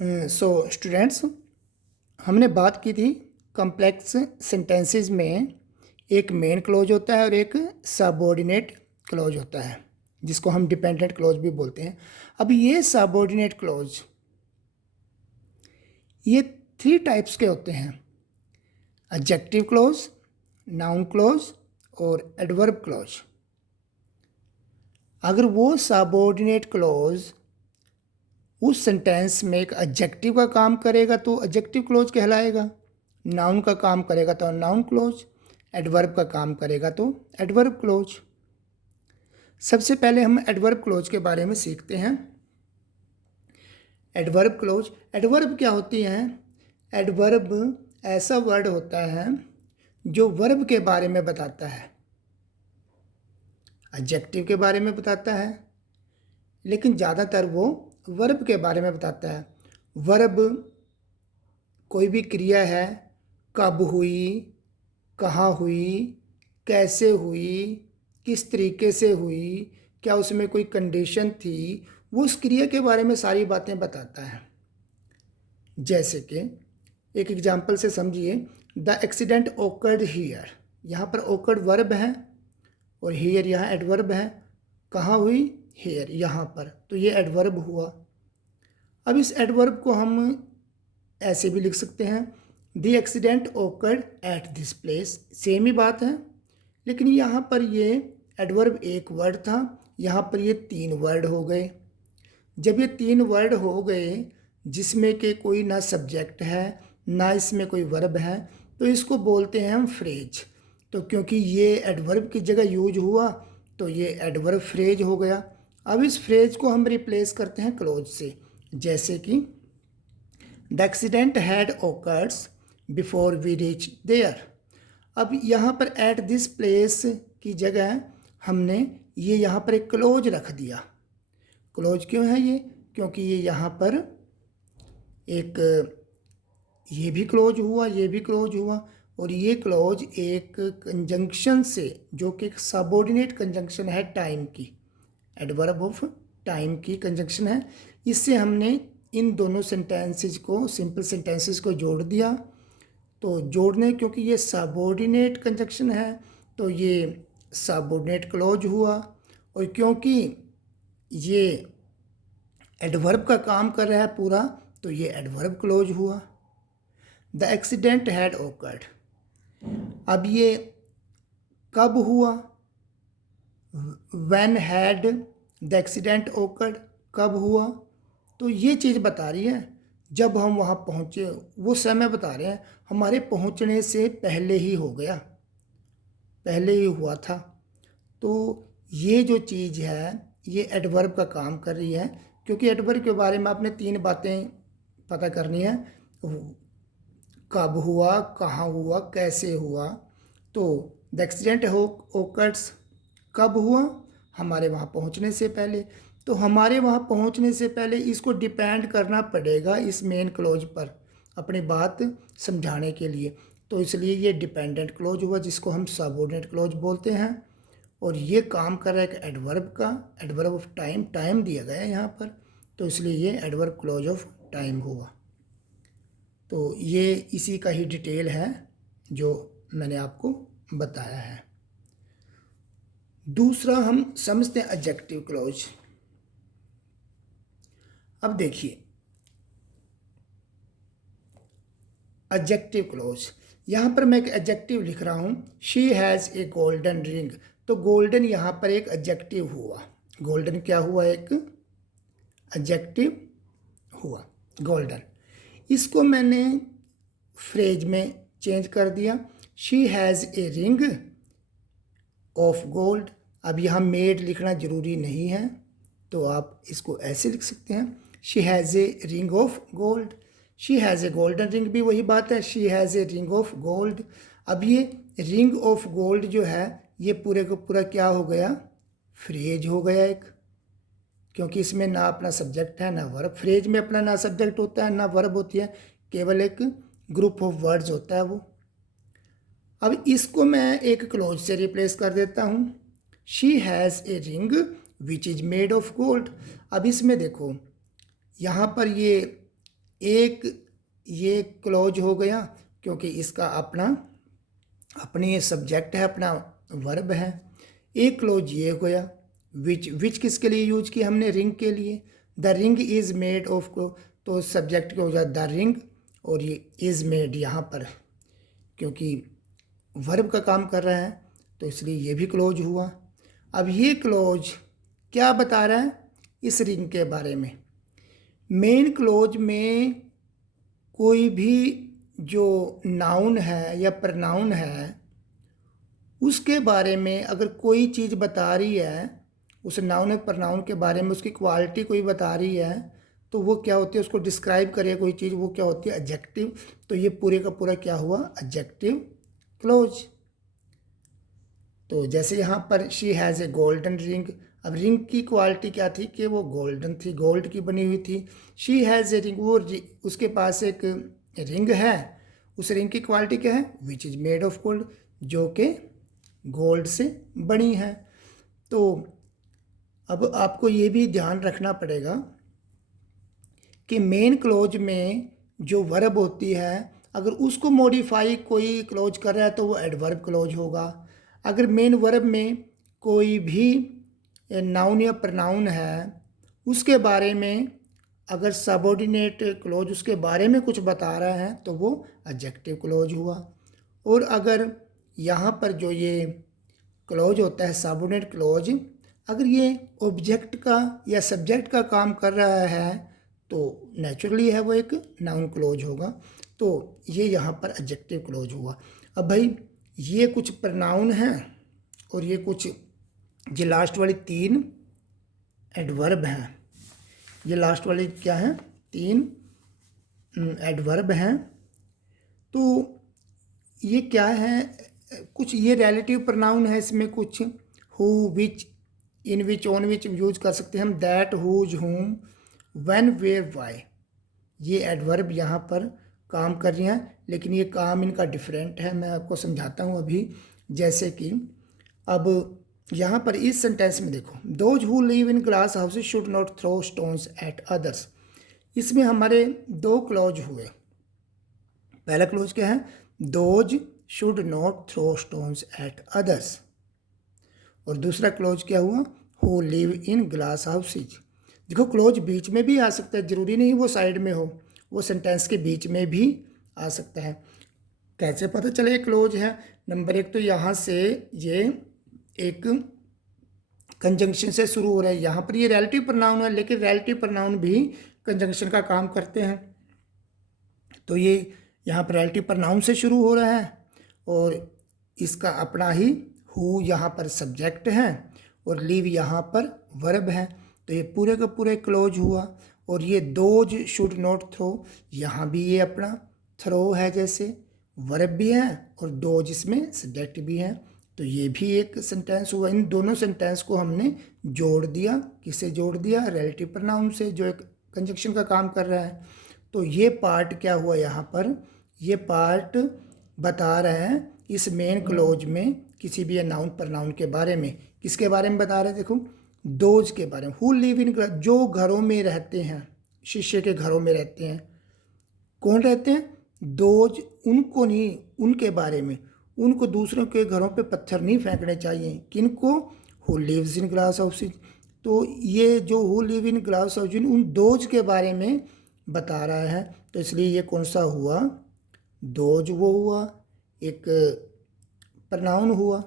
So students, हमने बात की थी कॉम्प्लेक्स सेंटेंसेस में एक मेन क्लॉज होता है और एक सबऑर्डिनेट क्लॉज होता है जिसको हम डिपेंडेंट क्लॉज भी बोलते हैं। अब ये सबऑर्डिनेट क्लॉज ये 3 टाइप्स के होते हैं: एडजेक्टिव क्लॉज, नाउन क्लॉज और एडवर्ब क्लॉज। अगर वो सबऑर्डिनेट क्लॉज उस सेंटेंस में एक एडजेक्टिव का काम करेगा तो एडजेक्टिव क्लॉज कहलाएगा, नाउन का काम करेगा तो नाउन क्लॉज, एडवर्ब का काम करेगा तो एडवर्ब क्लॉज। सबसे पहले हम एडवर्ब क्लॉज के बारे में सीखते हैं। एडवर्ब क्लॉज, एडवर्ब क्या होती हैं? एडवर्ब ऐसा वर्ड होता है जो वर्ब के बारे में बताता है, एडजेक्टिव के बारे में बताता है, लेकिन ज़्यादातर वो वर्ब के बारे में बताता है। वर्ब कोई भी क्रिया है, कब हुई, कहाँ हुई, कैसे हुई, किस तरीके से हुई, क्या उसमें कोई कंडीशन थी, वो उस क्रिया के बारे में सारी बातें बताता है। जैसे कि एक एग्जांपल से समझिए, द एक्सीडेंट ओकर्ड हियर। यहाँ पर ओकर्ड वर्ब है और हियर यहाँ एडवर्ब है। कहाँ हुई? हियर, यहाँ पर, तो ये एडवर्ब हुआ। अब इस एडवर्ब को हम ऐसे भी लिख सकते हैं, the accident occurred at this place. Same ही बात है, लेकिन यहाँ पर ये एडवर्ब एक वर्ड था, यहाँ पर ये 3 वर्ड हो गए। जब ये 3 वर्ड हो गए जिसमें कि कोई ना सब्जेक्ट है ना इसमें कोई वर्ब है, तो इसको बोलते हैं हम फ्रेज। तो क्योंकि ये एडवर्ब की जगह यूज हुआ तो ये एडवर्ब फ्रेज हो गया। अब इस फ्रेज को हम रिप्लेस करते हैं क्लोज से, जैसे कि the accident had occurs before we reach there. अब यहाँ पर एट दिस प्लेस की जगह हमने ये यहाँ पर एक क्लोज रख दिया। क्लोज क्यों है ये? क्योंकि ये यहाँ पर एक ये भी क्लोज हुआ, ये भी क्लोज हुआ, और ये क्लोज एक कंजंक्शन से, जो कि एक सबऑर्डिनेट कंजंक्शन है टाइम की, एडवर्ब ऑफ टाइम की कंजंक्शन है, इससे हमने इन दोनों सेंटेंसेस को, सिंपल सेंटेंसेस को जोड़ दिया। तो जोड़ने, क्योंकि ये सबऑर्डिनेट कंजंक्शन है तो ये सबऑर्डिनेट क्लॉज हुआ, और क्योंकि ये एडवर्ब का काम कर रहा है पूरा तो ये एडवर्ब क्लॉज हुआ। द एक्सीडेंट हैड ओकर्ड, अब ये कब हुआ? When had the accident occurred, कब हुआ? तो ये चीज़ बता रही है जब हम वहाँ पहुँचे, वो समय बता रहे हैं, हमारे पहुँचने से पहले ही हो गया, पहले ही हुआ था। तो ये जो चीज़ है ये एडवर्ब का काम कर रही है, क्योंकि एडवर्ब के बारे में आपने 3 बातें पता करनी है, कब हुआ, कहाँ हुआ, कैसे हुआ। तो द एक्सीडेंट ओकर्स कब हुआ? हमारे वहाँ पहुँचने से पहले। तो हमारे वहाँ पहुँचने से पहले इसको डिपेंड करना पड़ेगा इस मेन क्लॉज पर अपनी बात समझाने के लिए, तो इसलिए ये डिपेंडेंट क्लॉज हुआ जिसको हम सबऑर्डिनेट क्लॉज बोलते हैं। और ये काम कर रहा है एक एडवर्ब का, एडवर्ब ऑफ टाइम, टाइम दिया गया है यहाँ पर, तो इसलिए ये एडवर्ब क्लॉज ऑफ टाइम हुआ। तो ये इसी का ही डिटेल है जो मैंने आपको बताया है। दूसरा हम समझते हैं एडजेक्टिव क्लॉज। अब देखिए एडजेक्टिव क्लॉज, यहाँ पर मैं एक एडजेक्टिव लिख रहा हूँ, she has a golden ring. तो गोल्डन यहाँ पर एक एडजेक्टिव हुआ, गोल्डन क्या हुआ? एक एडजेक्टिव हुआ गोल्डन। इसको मैंने फ्रेज में चेंज कर दिया, she has a ring of gold. अब यहाँ मेड लिखना ज़रूरी नहीं है, तो आप इसको ऐसे लिख सकते हैं, she has a ring of gold. She has a golden ring भी वही बात है, she has a ring of gold. अब ये रिंग ऑफ गोल्ड जो है ये पूरे को पूरा क्या हो गया? फ्रेज हो गया एक, क्योंकि इसमें ना अपना सब्जेक्ट है ना वर्ब। फ्रेज में अपना ना सब्जेक्ट होता है ना वर्ब होती है, केवल एक ग्रुप ऑफ वर्ड्स होता है वो। अब इसको मैं एक क्लॉज से रिप्लेस कर देता हूँ, she has a ring which is made of gold. अब इसमें देखो यहाँ पर ये एक ये क्लोज हो गया क्योंकि इसका अपनी सब्जेक्ट है, अपना वर्ब है। एक क्लोज ये हो गया। विच किसके लिए यूज किया हमने? रिंग के लिए। The ring is made of, तो सब्जेक्ट क्या हो जाए? द रिंग, और ये इज़ मेड यहाँ पर क्योंकि वर्ब का काम कर रहा है तो इसलिए ये भी क्लोज हुआ। अब ये क्लोज क्या बता रहा है इस रिंग के बारे में? मेन क्लोज में कोई भी जो नाउन है या प्रनाउन है उसके बारे में अगर कोई चीज़ बता रही है, उस नाउन या प्रनाउन के बारे में उसकी क्वालिटी कोई बता रही है, तो वो क्या होती है? उसको डिस्क्राइब करे कोई चीज़, वो क्या होती है? एडजेक्टिव। तो ये पूरे का पूरा क्या हुआ? Adjective close. तो जैसे यहाँ पर she has a golden ring, अब रिंग की क्वालिटी क्या थी कि वो गोल्डन थी, गोल्ड की बनी हुई थी। शी हैज़ ए रिंग, वो उसके पास एक रिंग है, उस रिंग की क्वालिटी क्या है? Which is made of gold, जो कि गोल्ड से बनी है। तो अब आपको ये भी ध्यान रखना पड़ेगा कि मेन क्लोज में जो वर्ब होती है अगर उसको मॉडिफाई कोई क्लोज कर रहा है तो वो एडवर्ब क्लोज होगा। अगर मेन वर्ब में कोई भी नाउन या प्रनाउन है उसके बारे में अगर सबऑर्डिनेट क्लोज उसके बारे में कुछ बता रहा है तो वो एडजेक्टिव क्लोज हुआ। और अगर यहाँ पर जो ये क्लोज होता है सबऑर्डिनेट क्लोज, अगर ये ऑब्जेक्ट का या सब्जेक्ट का काम कर रहा है तो नेचुरली है वो एक नाउन क्लोज होगा। तो ये यहाँ पर एडजेक्टिव क्लोज हुआ। अब भाई ये कुछ प्रनाउन हैं और ये कुछ ये लास्ट वाली 3 एडवर्ब हैं। ये लास्ट वाली क्या है? 3 एडवर्ब हैं। तो ये क्या है? कुछ ये रिलेटिव प्रनाउन है, इसमें कुछ who, which, in which, on which use कर सकते हैं हम, दैट, हुज, हुम, व्हेन, वेयर, व्हाई। ये एडवर्ब यहाँ पर काम कर रही हैं, लेकिन ये काम इनका डिफरेंट है। मैं आपको समझाता हूँ अभी। जैसे कि अब यहाँ पर इस सेंटेंस में देखो, those who live in glass houses should not throw stones at others. इसमें हमारे 2 क्लॉज हुए। पहला क्लॉज क्या है? Those should not throw stones at others. और दूसरा क्लॉज क्या हुआ? Who live in glass houses. देखो क्लॉज बीच में भी आ सकता है, ज़रूरी नहीं वो साइड में हो, वो सेंटेंस के बीच में भी आ सकता है। कैसे पता चले ये क्लॉज है? नंबर 1 तो यहाँ से ये एक कंजंक्शन से शुरू हो रहा है। यहाँ पर ये रिलेटिव प्रोनाउन है, लेकिन रिलेटिव प्रोनाउन भी कंजंक्शन का काम करते हैं। तो ये यहाँ पर रिलेटिव प्रोनाउन से शुरू हो रहा है और इसका अपना ही हु यहाँ पर सब्जेक्ट है और लिव यहाँ पर वर्ब है। तो ये पूरे का पूरे क्लोज हुआ। और ये दोज शुड नॉट थ्रो, यहाँ भी ये अपना थ्रो है, जैसे वर्ब भी है और दोज इसमें सब्जेक्ट भी है। तो ये भी एक सेंटेंस हुआ। इन दोनों सेंटेंस को हमने जोड़ दिया। किसे जोड़ दिया? रिलेटिव प्रोनाउन से, जो एक कंजंक्शन का काम कर रहा है। तो ये पार्ट क्या हुआ यहाँ पर? ये पार्ट बता रहा है इस मेन क्लोज में किसी भी नाउन प्रनाउन के बारे में। किसके बारे में बता रहे हैं? देखो दोज के बारे में। हु लिव इन, जो घरों में रहते हैं, शिष्य के घरों में रहते हैं। कौन रहते हैं? दोज, उनको नहीं, उनके बारे में। उनको दूसरों के घरों पे पत्थर नहीं फेंकने चाहिए। किनको? Who lives in glass houses. तो ये जो who live in glass house उन दोज के बारे में बता रहा है। तो इसलिए ये कौन सा हुआ? दोज वो हुआ, एक प्रनाउन हुआ।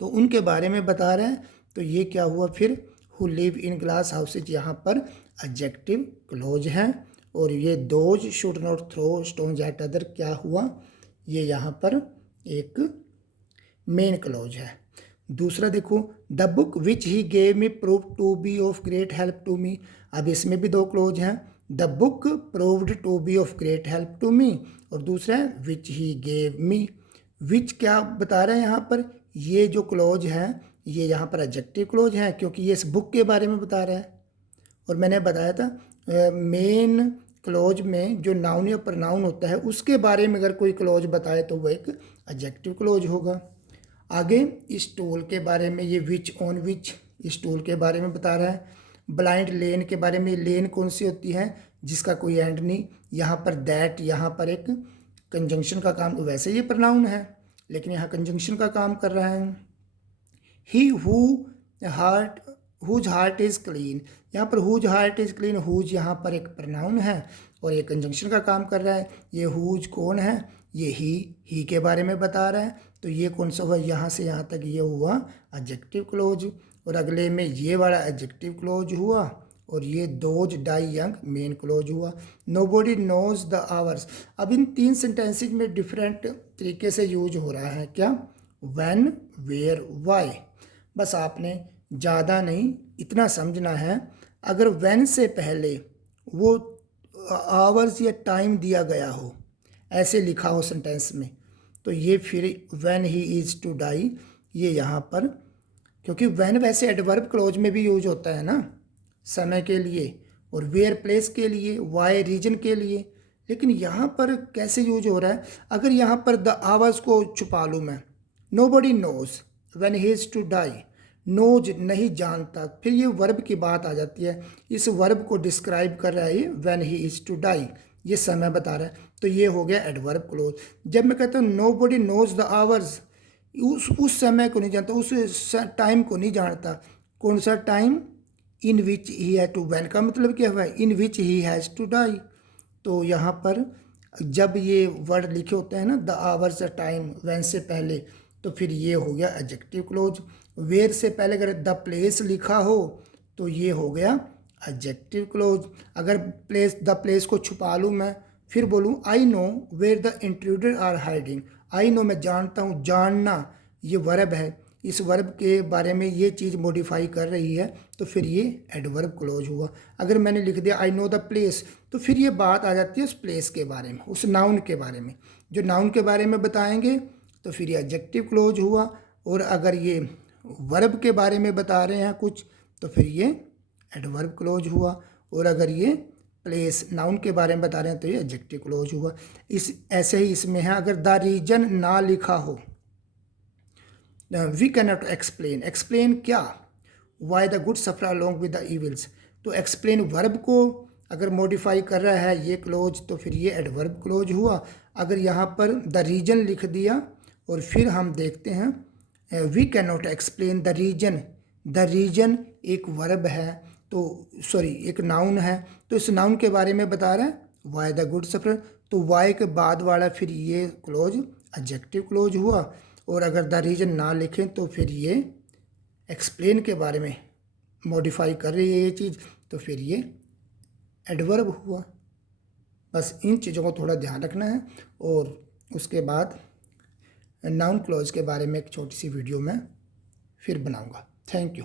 तो उनके बारे में बता रहे हैं। तो ये क्या हुआ फिर? Who live in glass houses यहाँ पर एडजेक्टिव क्लोज है। और ये those should not throw stones at other क्या हुआ? ये यहाँ पर एक मेन क्लोज है। दूसरा देखो, the book which he gave me prove to be of great help to me. अब इसमें भी 2 क्लोज हैं। The book proved to be of great help to me और दूसरा है विच ही गेव मी। विच क्या बता रहे हैं यहाँ पर? ये जो क्लोज है ये यहाँ पर एडजेक्टिव क्लोज है क्योंकि ये इस बुक के बारे में बता रहा है। और मैंने बताया था मेन क्लोज में जो नाउन या प्रनाउन होता है उसके बारे में अगर कोई क्लोज बताए तो वो एक एडजेक्टिव क्लोज होगा। आगे इस टूल के बारे में, ये विच, ऑन विच, इस टूल के बारे में बता रहा है। ब्लाइंड लेन के बारे में, लेन कौन सी होती है? जिसका कोई एंड नहीं। यहाँ पर दैट, यहाँ पर एक कंजंक्शन का काम, वैसे ये प्रोनाउन है लेकिन यहाँ कंजंक्शन का काम कर रहा है। He heart whose heart is clean, यहाँ पर whose heart is clean, whose यहाँ पर एक प्रोनाउन है और ये कंजंक्शन का काम कर रहा है। ये हुज कौन है? ये ही के बारे में बता रहा है। तो ये कौन सा हुआ? यहाँ से यहाँ तक ये हुआ एडजेक्टिव क्लोज, और अगले में ये वाला एडजेक्टिव क्लोज हुआ, और ये those die young men close हुआ। Nobody knows the hours. अब इन 3 सेंटेंसेज में डिफरेंट तरीके से यूज हो रहा है क्या? When, where, why. बस आपने ज़्यादा नहीं, इतना समझना है। अगर व्हेन से पहले वो आवर्स या टाइम दिया गया हो, ऐसे लिखा हो सेंटेंस में, तो ये फिर when he is to die, ये यहाँ पर, क्योंकि व्हेन वैसे एडवर्ब क्लोज में भी यूज होता है ना, समय के लिए, और वेयर प्लेस के लिए, वाई रीजन के लिए। लेकिन यहाँ पर कैसे यूज हो रहा है? अगर यहाँ पर द आवर्स को छुपा लूँ मैं, nobody knows when he is to die, knows नहीं जानता, फिर ये वर्ब की बात आ जाती है। इस वर्ब को डिस्क्राइब कर रहा है ये when he is to die, ये समय बता रहा है, तो ये हो गया एडवर्ब क्लोज। जब मैं कहता हूँ नोबडी नोज द आवर्स, उस समय को नहीं जानता, उस टाइम को नहीं जानता। कौन सा time? In which he has to, when का मतलब क्या हुआ? In which he has to die. तो यहाँ पर जब ये वर्ड लिखे होते हैं ना, the hours, the time, when से पहले, तो फिर ये हो गया एडजेक्टिव क्लोज। वेयर से पहले अगर द प्लेस लिखा हो तो ये हो गया एडजेक्टिव क्लोज। अगर द प्लेस को छुपा लूँ मैं, फिर बोलूँ I know where the intruder are hiding. I know मैं जानता हूँ, जानना ये वर्ब है, इस वर्ब के बारे में ये चीज़ मॉडिफाई कर रही है, तो फिर ये एडवर्ब क्लोज हुआ। अगर मैंने लिख दिया आई नो द प्लेस, तो फिर ये बात आ जाती है उस प्लेस के बारे में, उस नाउन के बारे में। जो नाउन के बारे में बताएंगे तो फिर ये एडजेक्टिव क्लोज हुआ। और अगर ये वर्ब के बारे में बता रहे हैं कुछ, तो फिर ये एडवर्ब क्लोज हुआ। और अगर ये प्लेस, नाउन के बारे में बता रहे हैं, तो ये एडजेक्टिव क्लोज हुआ। इस ऐसे ही इसमें है, अगर द रीजन ना लिखा हो, we can not explain, explain क्या? Why the good suffer along with the evils. तो एक्सप्लेन वर्ब को अगर मॉडिफाई कर रहा है ये क्लोज, तो फिर ये एडवर्ब क्लोज हुआ। अगर यहाँ पर द रीजन लिख दिया, और फिर हम देखते हैं we can not explain the reason. The reason एक वर्ब है, तो सॉरी एक नाउन है, तो इस नाउन के बारे में बता रहा है वाई द गुड सफर, तो वाई के बाद वाला फिर ये क्लोज एडजेक्टिव क्लोज हुआ। और अगर द रीजन ना लिखें तो फिर ये एक्सप्लेन के बारे में मॉडिफाई कर रही है ये चीज़, तो फिर ये एडवर्ब हुआ। बस इन चीज़ों को थोड़ा ध्यान रखना है, और उसके बाद नाउन क्लॉज के बारे में एक छोटी सी वीडियो मैं फिर बनाऊंगा। Thank you.